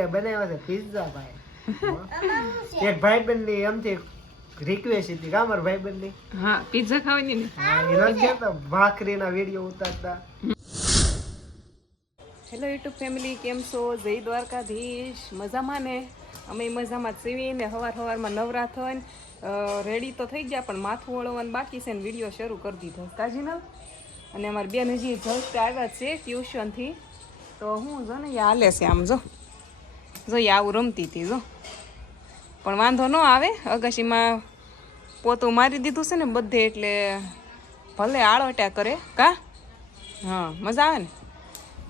એ બનાવ્યા છે પિઝા ભાઈ. એક ભાઈબંધની એમથી રિક્વેસ્ટ હતી કામર ભાઈ ની હા પિઝા ખાવાની ને? હા, એ કહેતા ભાખરીના વીડિયો ઉતારતા. હેલો યુટ્યુબ ફેમિલી કેમ છો? જય દ્વારકાધીશ. મજામાં ને? અમે મજામાં સીવીને સીવી ને સવાર સવારમાં નવરા થઈને રેડી તો થઈ ગયા પણ માથું વળવાનું બાકી છે ને વીડિયો શરૂ કરી દીધો. કાજીનલ અને અમારી બેન હજી જસ્ટ આવ્યા છે ટ્યુશનથી તો હું જો ને હાલે છે આમ જો. જો આવું રમતી હતી જો. પણ વાંધો ન આવે. અગાશીમાં પોતું મારી દીધું છે ને બધે એટલે ભલે આળોટ્યા કરે. કા? હા મજા આવે ને?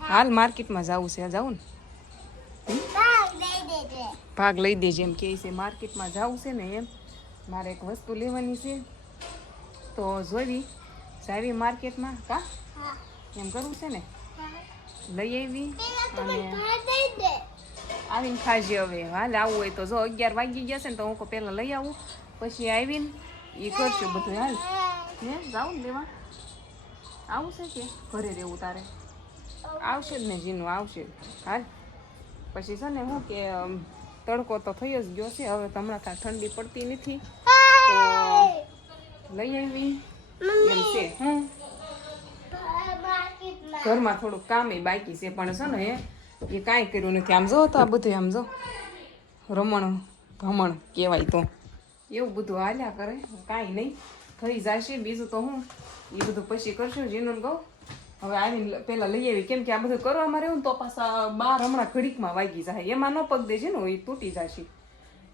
હાલ માર્કેટમાં જવું છે જવું ને? ભાગ લઈ દેજે એમ કે છે. માર્કેટમાં જવું છે ને એમ. મારે એક વસ્તુ લેવાની છે. તો જોવી. જાવી માર્કેટમાં કા? એમ કરવું છે ને? લઈ આવી અને આવીને ખાજે હવે હાલ આવું હોય તો જો અગિયાર વાગી ગયા છે ને તો હું પહેલાં લઈ આવું પછી આવીને એ કરશું બધું હાલ ને જાઉં ને લેવા આવું છે કે ઘરે રહેવું તારે આવશે જ ને જીનું આવશે હાલ પછી છે ને હું કે તડકો તો થઈ જ ગયો છે હવે તો હમણાં કાંઈ ઠંડી પડતી નથી તો લઈ આવી એમ છે હમ ઘરમાં થોડુંક કામ એ બાકી છે પણ છે ને એ કાંઈ કર્યું નથી. આમ જો તો આ બધું આમ જો. રમણ ભમણ કહેવાય તો. એવું બધું હાલ્યા કરે. કાંઈ નહીં. થઈ જશે. બીજું તો હું એ બધું પછી કરશું. જીનું કહું. હવે આવીને પહેલાં લઈ આવી. કેમ કે આ બધું કરવામાં રહ્યું તો પાછા બાર હમણાં ઘડીકમાં વાગી જાય. એમાં ન પગ દેજે ને એ તૂટી જશે.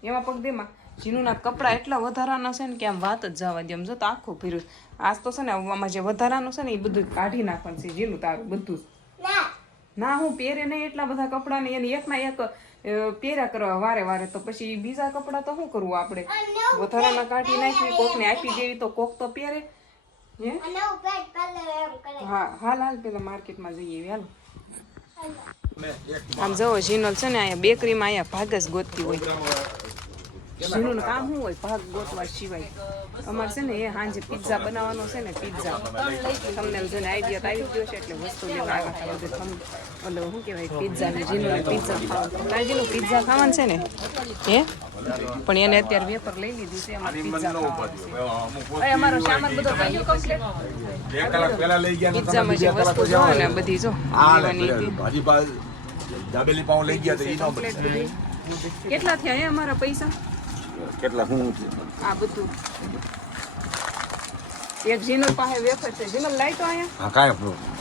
એમાં પગ દેમાં જીનુના કપડાં એટલા વધારાના છે ને કે આમ વાત જ જવા દે. આમ જો તો આખું ફીરું આજ તો છે ને આમાં જે વધારાનું છે ને એ બધું કાઢી નાખવાનું છે. જીનું તારું બધું જ. ના હું પહેરે નહીં એટલા બધા કપડાં ને એને એકના એક પહેર્યા કરવા વારે વારે. તો પછી બીજા કપડા તો શું કરવું આપણે? વધારાના કાઢી નાખવી કોકને આપી દેવી તો કોક તો પહેરે. હે? હા હાલ હાલ પેલા માર્કેટમાં જઈએ. હાલ. આમ જવો જીનલ છે ને અહીંયા બેકરીમાં અહીંયા ભાગ જ ગોતતી હોય. જીનું કામ શું હોય? ભાગ ગોતવા સિવાય. અમારે છે ને એ સાંજે પિઝા બનાવવાનો છે ને પિઝા તમને જો આઈડિયા આવી ગયો છે એટલે વસ્તુ લેવા આવ્યા હતા બધું ઓલો શું કહેવાય? પિઝા ને જીનું પિઝા ખાવાનું. તાજીનું પિઝા ખાવાનું છે ને હે પણ એને અત્યારે વેપર લઈ લીધું છે અમારે પિઝા ખાવાનું. છે અમારો સામાન બધો થઈ ગયો કમ્પ્લીટ બે કલાક પહેલા લઈ ગયા પિઝામાં જે વસ્તુ જો ને બધી જો. ભાજી પાવ દાબેલી પાઉં લઈ ગયા તો ઈ નો કેટલા થયા એ અમારા પૈસા? કેટલા હું આ બધું. એક જીનલ પાસે વેફર છે. જીનલ લાઈ તો અહીંયા? હા કાંઈ પ્રોબ્લેમ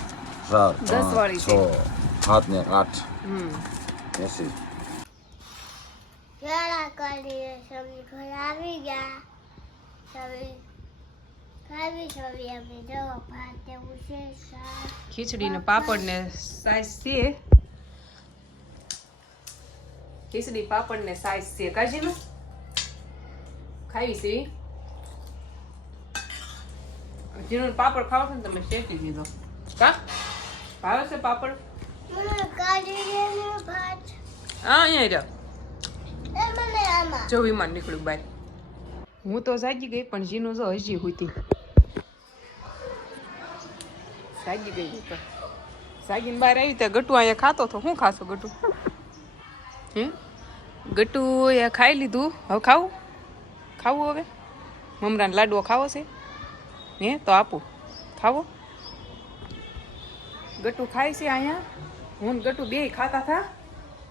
ચાર દસ વાળી છ સાત ને આઠ. હમ. એસી. કરીએ ઘર આવી ગયા. ખીચડી ને પાપડ ને સાઈઝ છે ખીચડી પાપડ ને સાઈઝ છે. કાજી નું ખાવી છે. જીનું પાપડ ખાવ છો ને તમે શેકી દીધો. કા? ભાવે છે પાપડ? હા, અહીંયા જો વિમાન નીકળ્યું બાય. હું તો જાગી ગઈ પણ જીનું જો હજી હોતી જાગી ગઈ હું તો. જાગીને બહાર આવી ત્યાં ગટુ અહીંયા ખાતો તો શું ખાશો ગટુ? હે? ગટુ એ ખાઈ લીધું. હવે ખાવું? ખાવું હવે? મમરાને લાડવો ખાવો છે? હે, તો આપું. ખાવો? ગટુ ખાય છે અહીંયા. હું ને ગટુ બે ખાતા હતા.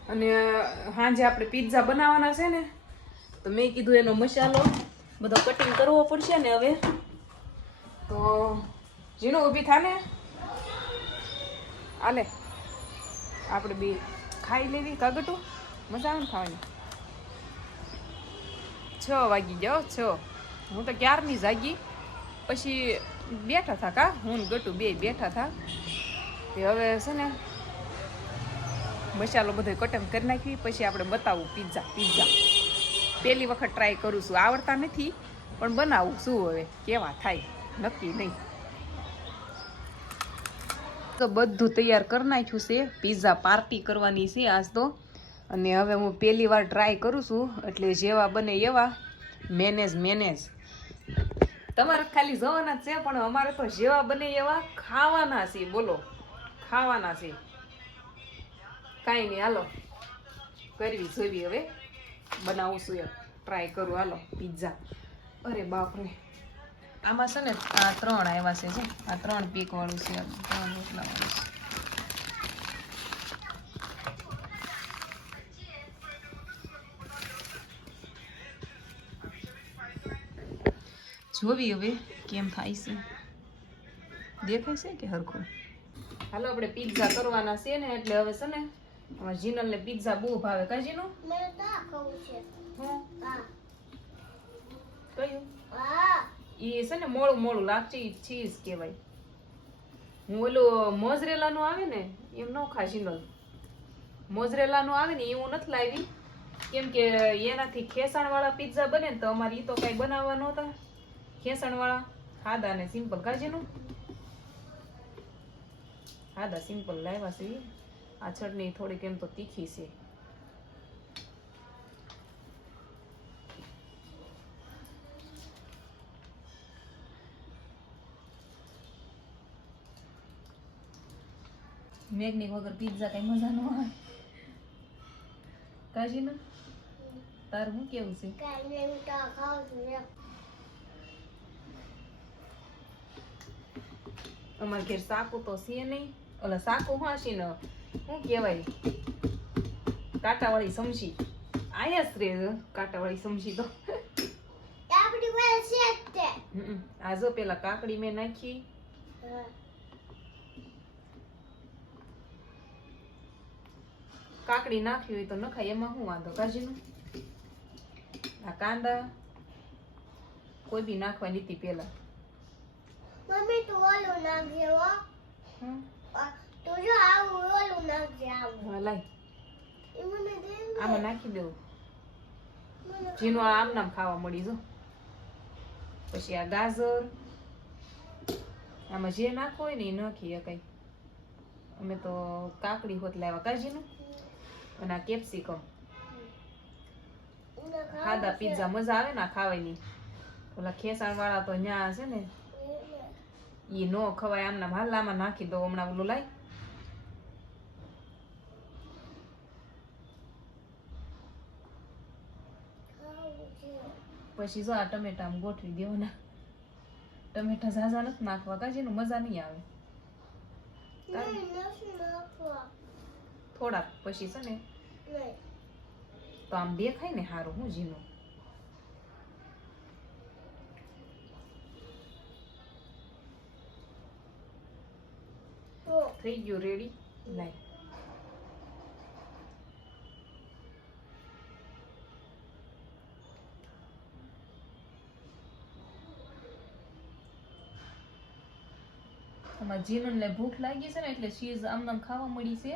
અને સાંજે આપણે પિઝા બનાવવાના છે ને, તો મેં કીધું એનો મસાલો, બધો કટિંગ કરવો પડશે ને હવે. તો, ઝીણું ઊભી થાને આલે. આપણે બે ખાઈ લેવી. કાગટું મજા આવે ને ખાવાની? છ, વાગી જાઓ છ. હું તો ક્યારની જાગી? પછી બેઠા થા કા? હું ગટુ બે બેઠા થા. તે હવે છે ને, મસાલો બધો કટમ કરી નાખી, પછી આપણે બતાવું પિઝા પિઝા પહેલી વખત ટ્રાય કરું છું. આવડતા નથી, પણ બનાવું શું હવે. કેવા થાય? નક્કી નહીં. તો બધું તૈયાર કરી નાખ્યું છે. પિઝા પાર્ટી કરવાની છે આજ તો. અને હવે હું પહેલી વાર ટ્રાય કરું છું, એટલે જેવા બને એવા મેનેજ મેનેજ તમારે ખાલી જવાના છે, પણ અમારે તો જેવા બને એવા ખાવાના છે, બોલો. ખાવાના છે. કાંઈ નહીં, હાલો. કરવી જોવી હવે. બનાવું છું એમ ટ્રાય કરું, હાલો. પિઝા અરે બાપરે. આમાં છે ને આ ત્રણ આવ્યા છે આ ત્રણ પીક વાળું છે ત્રણ રોટલા વાળું છે. જોવી હવે કેમ થાય છે દેખાય છે કે હરખું હાલો આપણે પિઝા કરવાના છે ને એટલે હવે છે ને જીનલ ને પિઝા બહુ ભાવે. કઈ જીનુ? મેં તો આ છે? હું? હા. કયું? હા. એ છે ને મોળું મોળું લાગશે ચીઝ કહેવાય. હું ઓલું મોઝરેલાનું આવે ને એમ ન ખા જીનલ. મોઝરેલાનું આવે ને એ હું નથી લાવી. કેમ કે એનાથી ખેસાણવાળા પિઝા બને ને તો અમારે એ તો કાંઈ બનાવવા નહોતા. ખેસણવાળા હાદા ને સિમ્પલ કાજીનું હાદા સિમ્પલ લાવ્યા છે. આ ચટણી થોડીક એમ તો તીખી છે. મેગની વગર પિઝા કઈ મજા ન આવે. કાજીના તારું હું કેવું છે? કાલે હું તો ખાઉં છું અમારે ઘેર સાકુ તો છે નહીં. ઓલા સાકુ હાસી ને શું કહેવાય કાંટાવાળી સમસી આયા રે કાંટાવાળી સમસી તો. આ જો પેલા કાકડી મેં નાખી. કાકડી નાખી હોય તો નખાય એમાં શું વાંધો? કાજીનું? આ કાંદા? કોઈ બી નાખવા નીતિ પેલા. મમ્મી તું ઓલું નાખજે હો. તું જો આવું ઓલું નાખજે આવું. હા લાય. એ મને દે ને. આમાં નાખી મને જીનું આમ નામ ખાવા મળી જો. પછી આ ગાજર. આમાં જે નાખો હોય ને એ નાખીએ કઈ અમે તો કાકડી હોત લાવ્યા. કાજીનું અને આ કેપ્સિકમ. ખાધા પીઝા. મજા આવે ને ખાવાની. ઓલા ખેસાણ વાળા તો ન્યા છે ને ઈ નો ખવાય આમના ભાલામાં નાખી દો હમણાં ઓલું લાય. પછી જો આ ટમેટા આમ ગોઠવી દેવાના. ટમેટા ઝાઝા નથી નાખવા કાજીનું મજા નહીં આવે. થોડાક પછી છે ને તો આમ દેખાય ને સારું હું જીનું તો થઈ ગયું રેડી લાઈ આમાં જીનનને ભૂખ લાગી છે ને એટલે ચીઝ આમ આમ ખાવા મળી છે.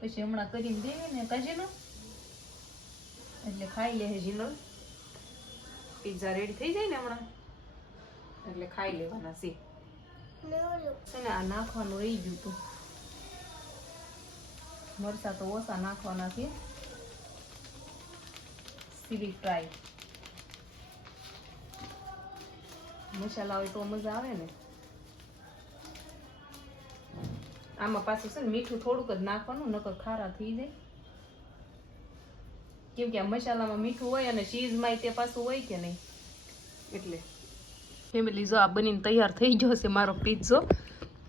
પછી હમણાં કરીને દેવી ને કાજીનો. એટલે ખાઈ લે જીનલ પિઝા રેડી થઈ જાય ને હમણાં? એટલે ખાઈ લેવાના છે. ને ઓલું છે ને આ નાખવાનું રહી ગયું હતું મરચા તો ઓછા નાખવાના છે. સીવી ફ્રાય મસાલા હોય તો મજા આવે ને. આમાં પાછું છે ને મીઠું થોડુંક જ નાખવાનું, નકર ખારા થઈ જાય. કેમ કે આ મસાલામાં મીઠું હોય અને ચીઝમાં તે પાછું હોય કે નહીં? એટલે. ફેમિલી, જો આ બનીને તૈયાર થઈ ગયો છે મારો પીઝો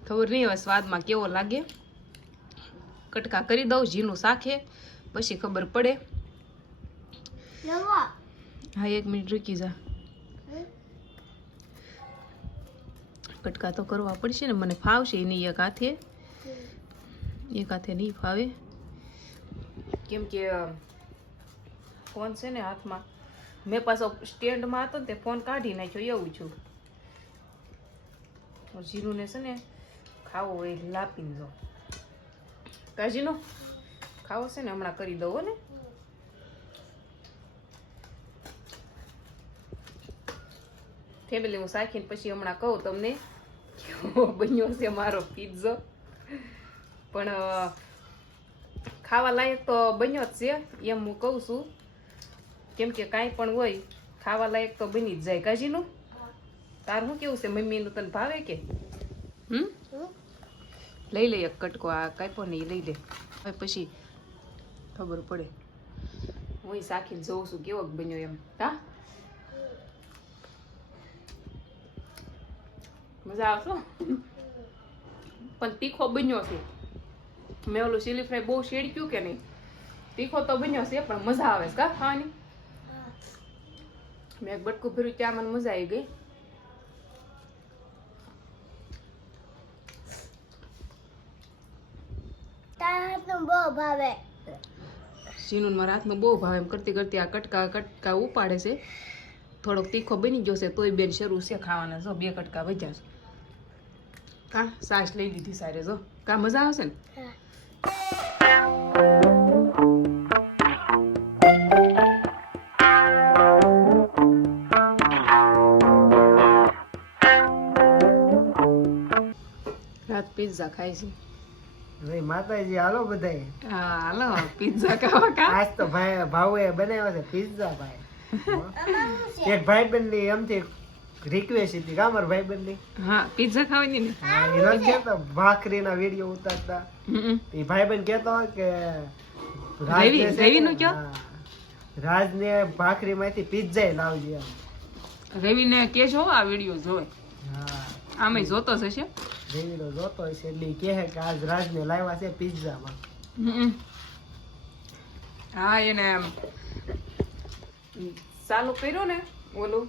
ખબર નહીં હવે સ્વાદમાં કેવો લાગે. કટકા કરી દઉં ઝીનું શાખે. પછી ખબર પડે. હા એક મિનિટ રૂકી જા. કટકા તો કરવા પડશે ને મને ફાવશે એની એક હાથે. એક હાથે નહીં ફાવે. કેમ કે ફોન છે ને હાથમાં. મેં પાછો સ્ટેન્ડમાં હતો ને તે ફોન કાઢી નાખ્યો એવું છું. જીરુને છે ને ખાવો હોય લાપીને દો કાજીનો ખાવો છે ને, હમણાં કરી દઉં ને. ફેમિલી હું સાખીને પછી હમણાં કહું તમને કેવો બન્યો છે મારો પીઝો પણ ખાવા લાયક તો બન્યો જ છે, એમ હું કહું છું. કેમ કે કાંઈ પણ હોય, ખાવા લાયક તો બની જ જાય. કાજીનું તાર શું કેવું છે? મમ્મીનું તને ભાવે કે? હમ? લઈ લઈએ એક કટકો આ કાપ્યો ને એ લઈ લે. પછી ખબર પડે. હું સાખી જોઉં છું, કેવો બન્યો એમ. હા? મજા આવશો પણ તીખો બન્યો છે. મેં ઓલું ચીલી ફ્રાય બહુ શેડક્યું કે નહીં? તીખો તો બન્યો છે, પણ મજા આવે કા? ખાવાની? મેં એક બટકું ભર્યું, ત્યાં મને મજા આવી ગઈ તારા હાથનું બહુ ભાવે. સીનું મારા હાથમાં બહુ ભાવ. એમ કરતી કરતી આ કટકા કટકા ઉપાડે છે. થોડોક તીખો બની ગયો છે તોય બેન શરૂ છે ખાવાના. જો બે કટકા વધ્યા છે. કા સાસ લઈ લીધી સારે. જો કા મજા આવશે ને? રાત પિઝા ખાય છે. માતાજી હાલો બધાય. હા હાલો પિઝા ખાવા કા? આજ તો ભાઈ ભાવે બનાવ્યા છે પિઝા ભાઈ. એક ભાઈ બંધ એમથી રિક્વેસ્ટ હતી કા મારા ભાઈ બંધ હા પિઝા ખાવાની ને? એનો કેતો ભાખરી ના વીડિયો ઉતારતા. એ ભાઈ બંધ કેતો કે રાજ રેવી નું કયો? રાજ ને ભાખરી માંથી પિઝા લાવજે રેવી રવિને કેજો આ વીડિયો જોવે. હા. આમે જોતો જ હશે. રવિનો જોતો હશે એટલે કહે કે આજ રાજ ને લાવ્યા છે પિઝામાં હા એને આમ ચાલુ કર્યું ને ઓલું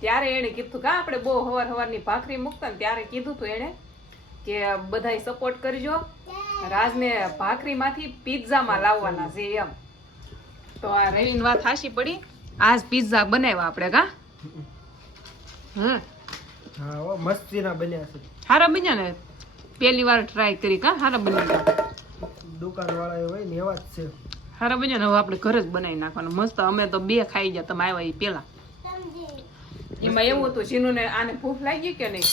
ત્યારે એને કીધું કા આપણે બહુ હવાર હવારની ભાખરી મૂકતા ને ત્યારે કીધું તું એને કે બધાય સપોર્ટ કરજો રાજને ભાખરીમાંથી પિઝામાં લાવવાના છે એમ. તો આ રવિની વાત હાશી પડી. આજ પિઝા બનાવ્યા આપણે કા? હમ. હા ઓ મસ્તી ના બન્યા છે. હારા બન્યા ને? પહેલી વાર ટ્રાય કરી કા? હારા બન્યા દુકાન વાળા હોય ને એવા જ છે. હારા બન્યા ને? હવે આપણે ઘરે જ બનાવી નાખવાનું. મસ્ત અમે તો બે ખાઈ ગયા તમે આવ્યા એ પેલા એમાં એવું હતું જીનું ને આને ભૂખ લાગી કે નહીં?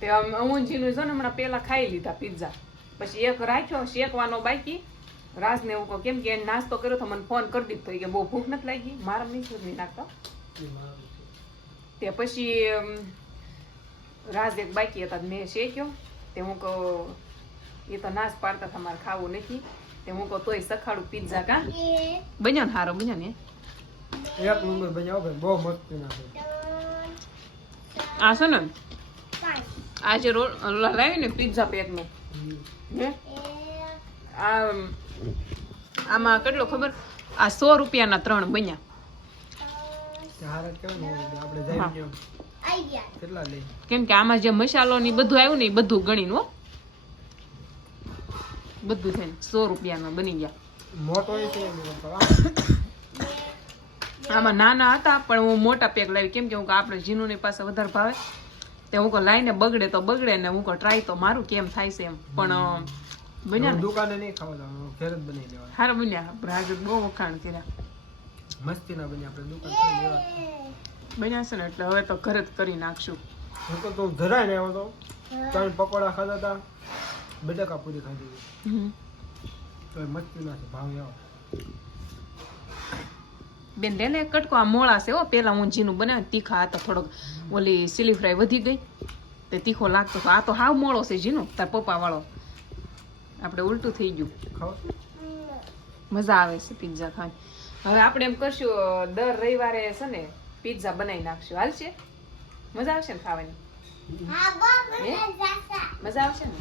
તે હું જીનું છે ને હમણાં પેલા ખાઈ લીધા પિઝા પછી એક રાખ્યો શેકવાનો બાકી. રાજને એવું કહું કેમ કે નાસ્તો કર્યો તો મને ફોન કરી દીધો. કે બહુ ભૂખ નથી લાગી. મારા નહીં નાખતો. તે પછી અમ, રાજ એક બાકી હતા મેં શેક્યો તે હું કહું એ તો નાશ પાડતા તમારે મારે ખાવું નથી તે હું કહું તોય સખાડું પિઝા કા બન્યો ને સારો બન્યો ને એક નંબર બન્યો ભાઈ બહુ મસ્તી આ છે ને આજે રોલ લાવી ને પિઝા પેકનું હે આ આમાં કેટલો ખબર આ સો રૂપિયાના ત્રણ બન્યા આપણે કેમ કે આમાં જે મસાલો ને બધું આવ્યું ને બધું ગણીને હો. બધું થઈને સો રૂપિયાના બની ગયા. મોટો આમ. નાના હતા પણ હું મોટા પેક લાવી. કેમ કે હું આપણે જીનુની પાસે વધારે ભાવે. તે હું કહું લાઈને બગડે તો બગડે ને હું કહું ટ્રાય તો મારું કેમ થાય છે એમ. પણ બન્યા દુકાને નહીં ખાવા ઘરે જ બનાવી દેવાનું સારા બન્યા રાજે બહુ વખાણ કર્યા. મસ્તી ના બન્યા આપણે દુકાન લેવા બન્યા છે ને એટલે હવે તો ઘરે જ કરી નાખશું. તો તો જરાય ને આવ્યો તો ત્રણ પકોડા ખાધા હતા. બટાકા પૂરી ખાધી. તો મસ્તી ના છે ભાવ આવો. બેન લે લે કટકો આ મોળા છે હો. પેલા હું જીનું બનાવ તીખા હતા થોડોક ઓલી સિલી ફ્રાય વધી ગઈ. તે તીખો લાગતો આ તો હાવ મોળો છે જીનું તાર પપ્પા વાળો. આપણે ઉલટું થઈ ગયું. મજા આવે છે પિઝા ખાવાની. હવે આપણે એમ કરશું દર રવિવારે છે ને પિઝા બનાવી નાખશું. હાલશે મજા આવશે ને ખાવાની? મજા આવશે. ને?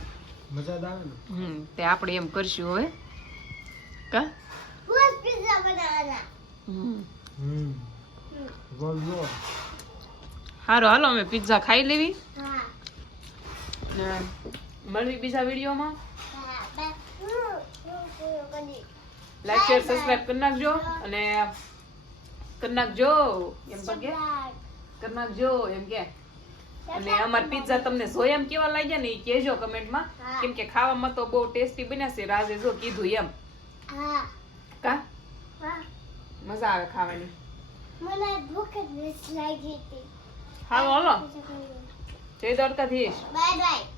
મજા આવે ને. હમ તે આપણે એમ કરશું હવે. કા? રોજ પિઝા બનાવવાના. હમ. હમ. હારો હાલો અમે પિઝા ખાઈ લેવી. હા. ને મળવી બીજા વિડીયોમાં. લાઈક શેર સબસ્ક્રાઇબ કરી નાખજો અને કરી નાખજો એમ પણ કે. કરી નાખજો એમ કે. અને અમારા પિઝા તમને જોયા એમ કેવા લાગ્યા ને એ કહેજો કમેન્ટમાં. કેમ કે ખાવામાં તો બહુ ટેસ્ટી બન્યા છે રાજે જો કીધું એમ. હા. કા? મજા આવે ખાવાની. મને ભૂખ જ લાગી હતી. હાલો હાલો. જય દ્વારકાધીશ. Bye bye